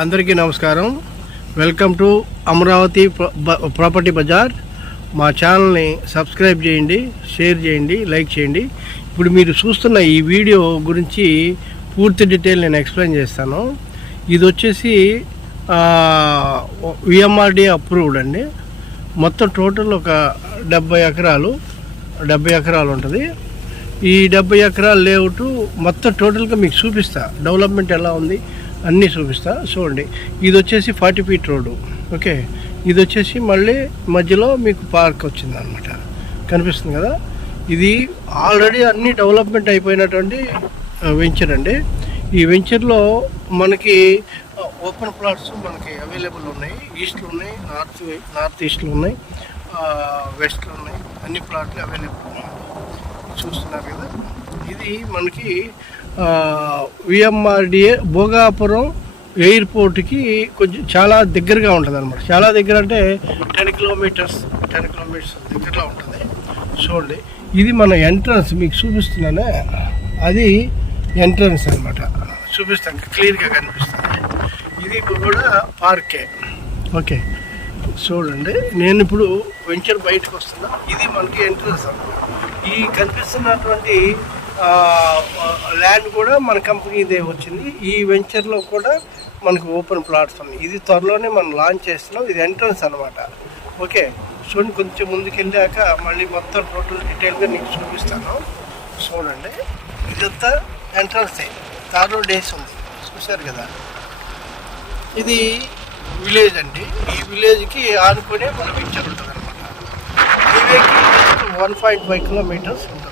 అందరికీ నమస్కారం. Welcome to Amaravati property bazaar. మా ఛానల్ని సబ్స్క్రైబ్ చేయండి, షేర్ చేయండి, లైక్ చేయండి. ఇప్పుడు మీరు చూస్తున్న ఈ వీడియో గురించి పూర్తి డీటెయిల్ నేను ఎక్స్ప్లెయిన్ చేస్తాను. ఇది వచ్చేసి విఎంఆర్డీ అప్రూవ్డ్ అండి. మొత్తం టోటల్ ఒక 70 ఎకరాలు ఉంటుంది. ఈ 70 ఎకరాల లేఅవుట్ మొత్తం టోటల్గా మీకు చూపిస్తా, డెవలప్మెంట్ ఎలా ఉంది అన్నీ చూపిస్తా. చూడండి, ఇది వచ్చేసి 40 ఫీట్ రోడ్డు. ఓకే, ఇది వచ్చేసి మళ్ళీ మధ్యలో మీకు పార్క్ వచ్చింది అనమాట. కనిపిస్తుంది కదా. ఇది ఆల్రెడీ అన్ని డెవలప్మెంట్ అయిపోయినటువంటి వెంచర్ అండి. ఈ వెంచర్లో మనకి ఓపెన్ ప్లాట్స్ మనకి అవైలబుల్ ఉన్నాయి. ఈస్ట్లో ఉన్నాయి, నార్త్ ఈస్ట్లో ఉన్నాయి, వెస్ట్లో ఉన్నాయి. అన్ని ప్లాట్లు అవైలబుల్ ఉన్నాయి. చూస్తున్నారు కదా. ఇది మనకి విఎంఆర్డిఏ భోగాపురం ఎయిర్పోర్ట్కి కొంచెం చాలా దగ్గరగా ఉంటుంది అనమాట. చాలా దగ్గర అంటే 10 కిలోమీటర్స్ దగ్గరలో ఉంటుంది. చూడండి, ఇది మన ఎంట్రన్స్ మీకు చూపిస్తున్నానే, అది ఎంట్రన్స్ అనమాట. చూపిస్తాను, క్లియర్గా కనిపిస్తుంది. ఇది కూడా పార్కే. ఓకే, చూడండి, నేను ఇప్పుడు వెంచర్ బయటకు వస్తున్నా. ఇది మనకి ఎంట్రన్స్ అనమాట. ఈ కనిపిస్తున్నటువంటి ల్యాండ్ కూడా మన కంపెనీదే వచ్చింది. ఈ వెంచర్లో కూడా మనకు ఓపెన్ ప్లాట్స్ ఉన్నాయి. ఇది త్వరలోనే మనం లాంచ్ చేస్తున్నాం. ఇది ఎంట్రన్స్ అనమాట. ఓకే, చూడండి, కొంచెం ముందుకు వెళ్ళాక మళ్ళీ మొత్తం టోటల్ డీటెయిల్గా నీకు చూపిస్తాను. చూడండి, ఇదంతా ఎంట్రన్సే. తారో డేస్ ఉంది, చూశారు కదా. ఇది విలేజ్ అండి. ఈ విలేజ్కి ఆనుకునే మన వెంచర్ ఉంటుంది అనమాట. హైవేకి 1.5 కిలోమీటర్స్ ఉంటుంది.